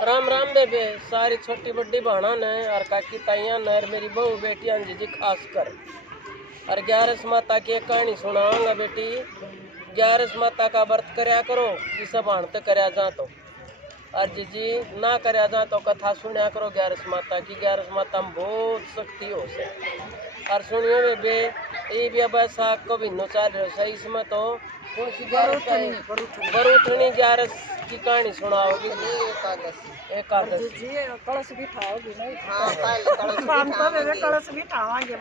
राम राम बेबे, सारी छोटी बड़ी बहनों ने और काकी ताइयां ने और मेरी बहू बेटियां जी खास कर और 11 माता की एक कहानी सुनाऊंगा बेटी। 11 माता का व्रत करया करो, जिसे भाणत करया जा तो और जी ना करया जा तो कथा सुनया करो 11 माता की। 11 माता में बहुत शक्ति हो से और सुनियो बेबे, ये भी बैसाख को भिन्नो चाल रहे से इसमें तो कौन सी बरूथनी 11 की कहानी सुनाओगी। एकादशी कलश बिठाओगी नहीं? हाँ, कलश बिठावांगे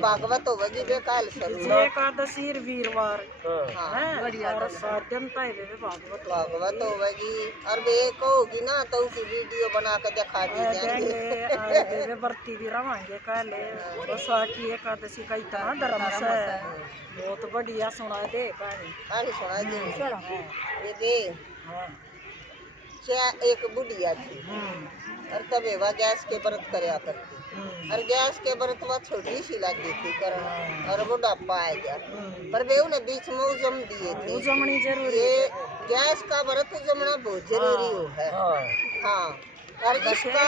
भागवत होगी बे काल एकादशी वीरवार और साध्यंता है भागवत होगी और बे कहोगी ना तो उसकी वीडियो बना के दिखा दी जाएंगे। बरती भी रवांगे कल बैसाखी एकादशी का इतना धर्म से बहुत बढ़िया सुना दे कहानी सुना दे। क्या एक बुढ़िया थी और तबे वह गैस के व्रत करया करती और गैस के व्रत वह छोटी सी लगी थी करना और बुढ़ापा आ गया पर वे उन्हें बीच में उजम दिए थे। उजमनी जरूरी ये गैस का व्रत उजमना बहुत जरूरी हो है। हाँ और इसका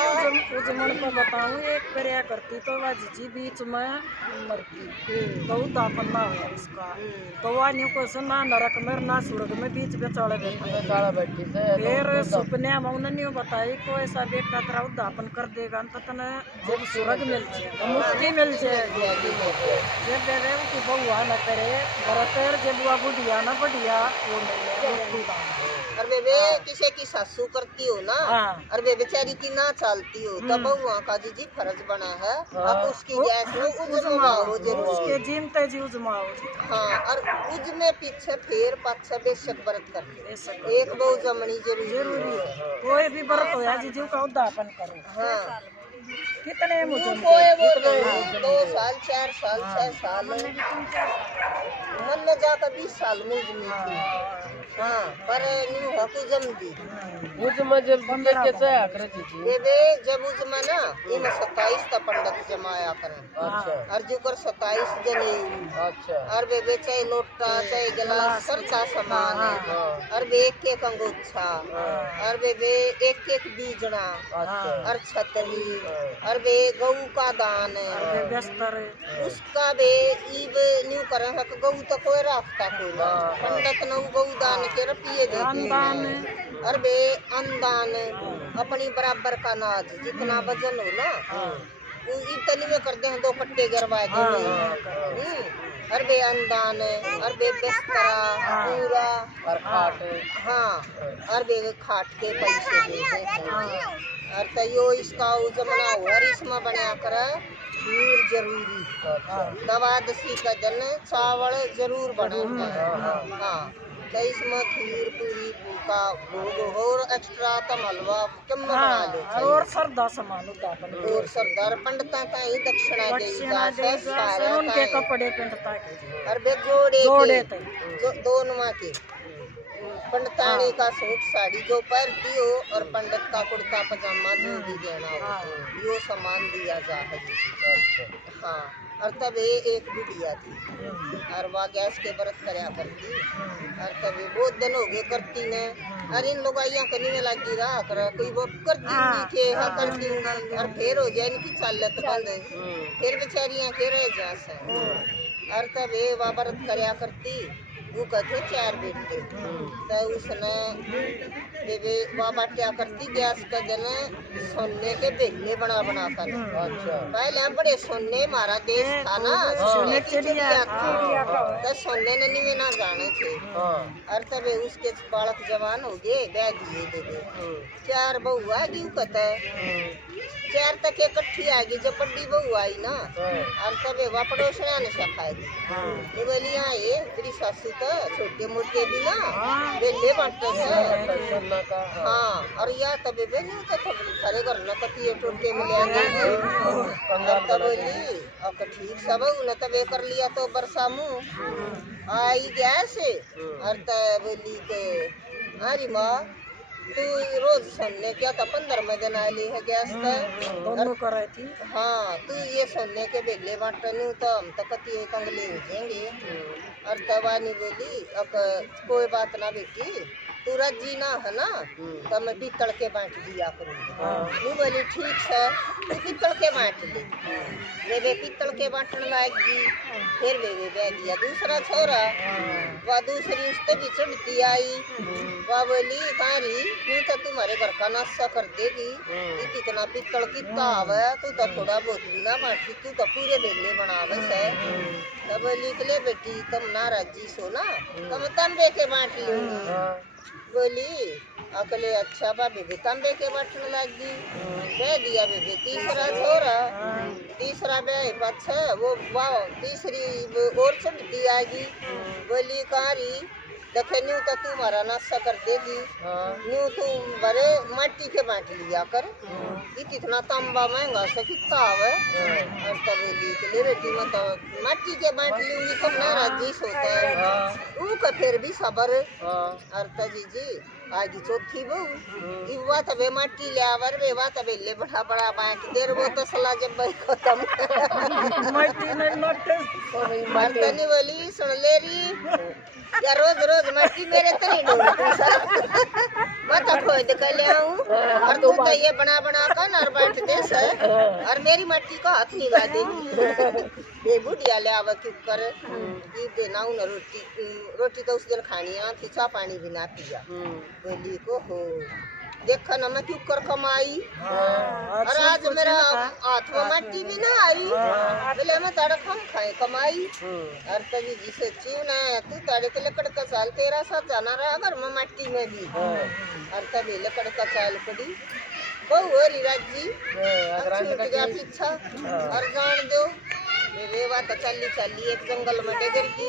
उजमन को बताऊं एक करया करती तो वह जी बीच में मरती तो दापन ना हुआ इसका तो वह न्यू को ना नरक में ना स्वर्ग में बीच बेचाले बैठी फिर सपने में उन्होंने बताई को ऐसा बेटा तेरा उद्यापन कर देगा तो तने जब स्वर्ग मिल जाएगा मुक्ति मिल जाएगी जब दे की बहुआ न करे बरतर जब वह बुढ़िया ना बढ़िया वो मिले। और वे किसी की सासू करती हो ना और वे बेचारी की ना चलती हो तब बहुआ का जी फर्ज बना है अब उसकी गैस में उजमाओ जरूर उसके जीमते जी उजमाओ। हाँ और उज में पीछे फिर पाछे बेशक व्रत करते एक बहु जमनी जरूरी है। कोई भी व्रत हो या जी का उद्यापन करो। हाँ कितने कोई वो 2 साल 4 साल 6 साल मन में जाकर 20 साल मुझ में थी। हाँ पर न्यू हकू जम दी उजमा जब कैसे आकृति थी बेबे जब उजमा ना इनमें 27 ता पंडित जमाया करें। अच्छा और जो कर 27 जने अच्छा और बेबे चाहे लोटा चाहे गिलास सरका सामान और बे एक अंगूछा और बेबे एक बीजना और छतरी और बे गऊ का दान उसका बे ईब न्यू करें हक गऊ तो कोई रास्ता कोई पंडित न गऊ दान के रुपये देते और बे अनुदान अपनी बराबर का नाज जितना वजन हो ना इतनी में करते हैं 2 कट्टे गरवाए देंगे और बे अनुदान और बे बिस्तरा पूरा और खाट हाँ और बे खाट के पैसे देते हैं और तयो इसका जमना हो और इसमें बना कर खीर जरूरी दवादशी का दिन चावल जरूर बना। हाँ तो इसमें खीर पूरी फूका भोग और एक्स्ट्रा तम हलवा कम बना लो और सरदा सामान और सरदार पंडिता का ही दक्षिणा दे सारे उनके कपड़े पंडिता के और बे जोड़े जो दोनों के पंडितानी का सूट साड़ी जो पहनती हो और पंडित का कुर्ता पजामा जो भी देना हो यो सामान दिया जा है। हाँ और तब एक बुढ़िया थी और वह गैस के व्रत करया करती और तब बहुत दिन हो गए करती ने और इन लोग आइया करने में लगी रहा कर कोई वो करती के हाँ करती और फिर हो जाए इनकी चालत बंद फिर बेचारियाँ के रह जा से और तब वह व्रत करया करती वो कहते 4 बेटे तो उसने बेबे वह बाटिया करती गैस का दिन सोने के बेले बना कर। अच्छा पहले बड़े सोने हमारा देश था ना सोने की चिड़िया तो सोने ने नहीं ना जाने थे और तब उसके बालक जवान हो गए ब्याह दिए दे 4 बहू आ गई कहता 4 तक इकट्ठी आ गई जब बड़ी बहू आई ना और तब वह पड़ोसना ने सिखाई बोली हाँ ये तेरी सासू तो छोटे मोटे भी ना बेले बांटते से हाँ और या तब खरे घर न कती टोटे मिले तब बोली अब ठीक सब न तब कर लिया तो बरसा मुँह आई गया से और तब बोली के अरे माँ तू रोज सुनने क्या था 15 दिन आ ली है गैस दोनों कर रही थी। हाँ तू ये सुनने के बेगले बांटने तो हम तो कती एक अंगले हो जाएंगे और तब आनी बोली अब कोई बात ना बेटी तू रजी ना है ना तो मैं पीतल के बांट दिया करूँगी। मैं बोली ठीक है तू पीतल के बांट ले। वे पीतल के बांटने लागी। फिर वे बह गया दूसरा छोरा। वह दूसरी उससे भी चढ़ती आई। वह बोली कारी नहीं तो तुम्हारे घर का नाश्ता कर देगी। कितना पीतल कितना आवे तू तो थोड़ा बहुत भी ना बांटी तू तो पूरे बेले बनावे से। तब बोली ले बेटी तुम नाराजी सो ना तुम तंबे के बांट लूंगी। बोली अकले अच्छा बा बेबे तंबे के बांटने लगी। दे दिया बेबे तीसरा छोरा। तीसरा बे पछे वो वाह तीसरी और चढ़ती आएगी। बोली कारी देखे न्यू तो तू हमारा नाश्ता कर देगी। न्यू तू बड़े मट्टी के बांट लिया कर। इतना तंबा महंगा से कितना आवे। और तब बोली ले बेटी मैं तो मट्टी के बांट लूंगी तुम नाराजी सोते हैं का फिर भी सबर। और जी आगे चौथी बहू इवा तबे मट्टी ले आवर बेवा तबे ले बड़ा बड़ा बांट देर वो तो सला जब भाई खत्म मट्टी में नोट मर्दनी बोली सुन ले रही या रोज रोज मट्टी मेरे तरी मैं तो खोद कर ले आऊं और तू तो ये बना बना कर और बांट दे सर और मेरी मट्टी को हाथ नहीं ला देगी। ये बुढ़िया ले आवा क्यों कर ये देना उन रोटी तो उस दिन खानी आ थी चा पानी भी ना पिया। बोली को हो देखा ना मैं क्यों कर कमाई और आज मेरा हाथ में मट्टी भी ना आई। बोले मैं ताड़ा खाम खाए कमाई और तभी जिसे चीवना तू ताड़े के लकड़ का साल तेरा साथ जाना रहा अगर मैं मट्टी में भी। और तभी लकड़ का चाल पड़ी बहु हो राजी छूट गया पीछा और जान दो रेवा तो चली चली एक जंगल में डगर की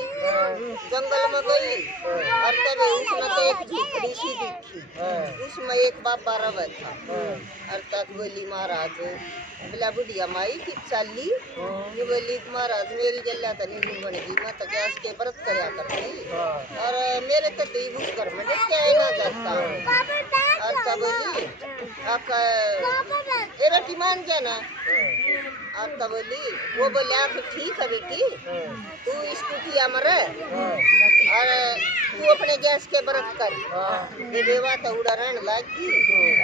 जंगल में गई और तभी उसने तो एक झोपड़ी सी दिखी उसमें एक बाबा रवा था। और तक बोली महाराज बोला बुढ़िया माई की चली ये बोली महाराज मेरी गला तो नहीं बनेगी मैं तो गैस के व्रत करया करती और मेरे तो घुस घर में क्या ना जाता। और तब बोली ए बेटी मान गया ना। और तब बोली वो बोले ठीक है बेटी तू स्कूटी मरे और तू अपने गैस के व्रत कर। ये बेवा तो उड़ा रहने लगी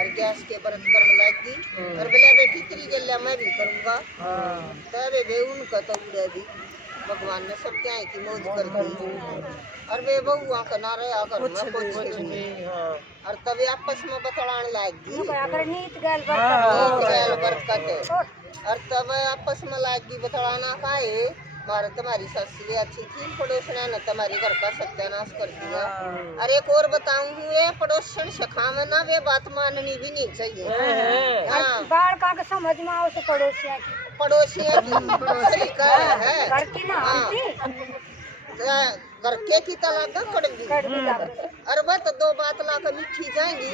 और गैस के व्रत करने लगी और बोले बेटी तेरी गल्ला मैं भी करूँगा। तब वे उनका तो उड़ा दी भगवान ने सब क्या है कि मौज कर दी और वे बहुआ का ना रहे अगर मैं कुछ और तभी आपस में बतलाने लगी नीत गैल बरकत और तब आपस में लगी बतलाना का है मारे तुम्हारी ससुर अच्छी थी पड़ोसन ने तुम्हारे घर का सत्यानाश कर दिया। अरे एक और बताऊं ये पड़ोसन सखा में ना वे बात माननी भी नहीं चाहिए। बार का समझ में आओ पड़ोसिया की पड़ोसिया की है घर की ना घर के तलाक कड़वी अरे वह तो दो बात ला कर मिठी जाएंगी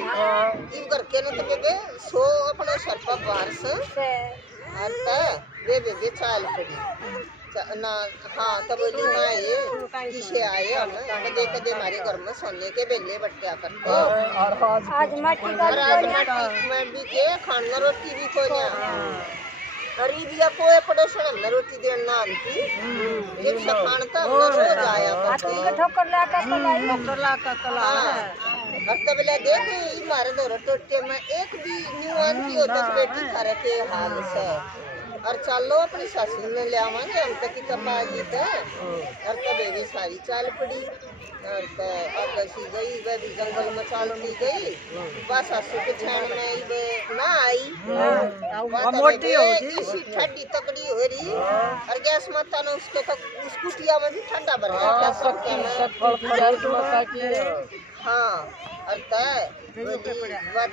इन घर के न तो बेबे सो अपने सर पर बाहर से वे चाल पड़ी ना। हाँ तब बोली ना ये किसे आए हम कदे कदे हमारे घर में सोने के बेले बट्टिया करते आज मट्टी में भी के खाना रोटी भी को गरीब या कोई पड़ोसन हमने रोटी देना ना आती जब से खानता हमने रोज आया करते ठोकर ला का कला और तब ले देख हमारे दो टोटे में एक भी न्यू आती हो 10 बेटी थारे के हाल से और चलो अपनी सासू ने ले आवांगे हम तक की कमाई थे और तब भी सारी चाल पड़ी और अगसी गई वह भी जंगल में चालती गई बस सासू के छान में ना आई मोटी होगी इसी ठंडी तकड़ी हो रही और गैस माता ने उसके तक उस कुटिया में भी ठंडा भर गया हाँ और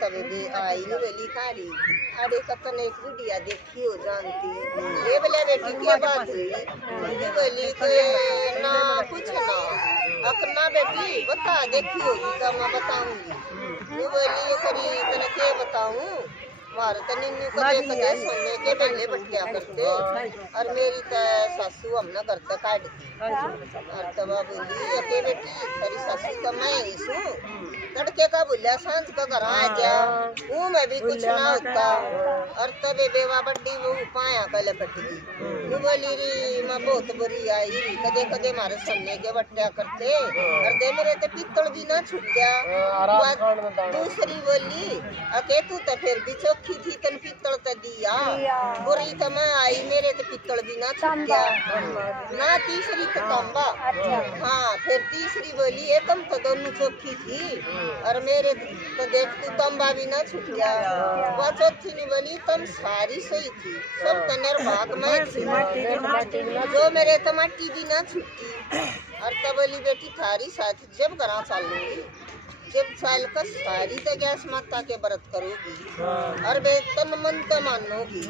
तभी आई नहीं बोली खारी अरे कतन एक बुढ़िया देखी हो जानती ये बोले बेटी क्या बात हुई बोली ना कुछ ना अपना बेटी बता देखी होगी तो मैं बताऊंगी। ये बोली ये करी तेने क्या बताऊं मारे तो निन्नू को देख के सोने के बेले बटिया करते और मेरी तो सासू हमने घर तक काट दी और तब बोली के बेटी तेरी सासू तो मैं ही सू तड़के का बोलिया सांझ का घर आ गया वो मुंह में भी कुछ ना होता। और तबे बेवा बड्डी वो पाया कल फटगी वो बोली री मैं बहुत बुरी आई कदे कदे मारे सन्ने के बट्टिया करते और दे मेरे तो पित्तल भी ना छूट गया। दूसरी बोली अके तू तो फिर भी चौखी थी तन पित्तल तो दिया बुरी तो मैं आई मेरे तो पित्तल भी ना छूट गया ना। तीसरी तो तांबा। हाँ फिर तीसरी बोली एकम तो दोनों चौखी थी और मेरे तो देख तू तांबा भी ना छूट गया। वह चौथी ने बोली तुम सारी सही थी सब तनर भाग में थी जो मेरे तो मट्टी भी ना छूटी। और तब बोली बेटी थारी साथ जब घरा चालूंगी जब साल का सारी तो गैस माता के व्रत करोगी और बे तन मन तो मानोगी।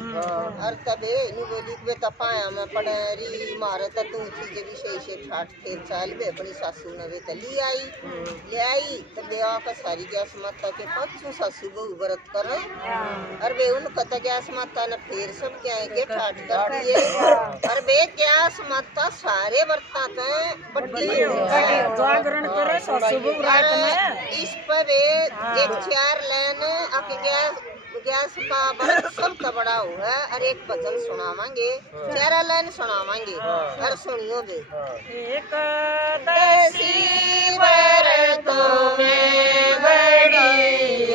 और तबे नु बोली बेटा पाया मैं पड़री मारे तो तू थी जब सही से ठाठ फिर चाल बे अपनी सासू ने वे ले आई तो बेवा का सारी गैस माता के पच्चू सासू को व्रत करे और बे उनका तो गैस माता ने फिर सब क्या के ठाठ कर दिए और बे गैस माता सारे व्रता तो बड़ी जागरण करे सासू को रात में इस पर एक 4 लाइन आके गैस का व्रत सबका बड़ा हुआ है और एक भजन सुनावांगे 4 लाइन सुनावांगे और सुनियो बे। एक दसी व्रतों में बड़ी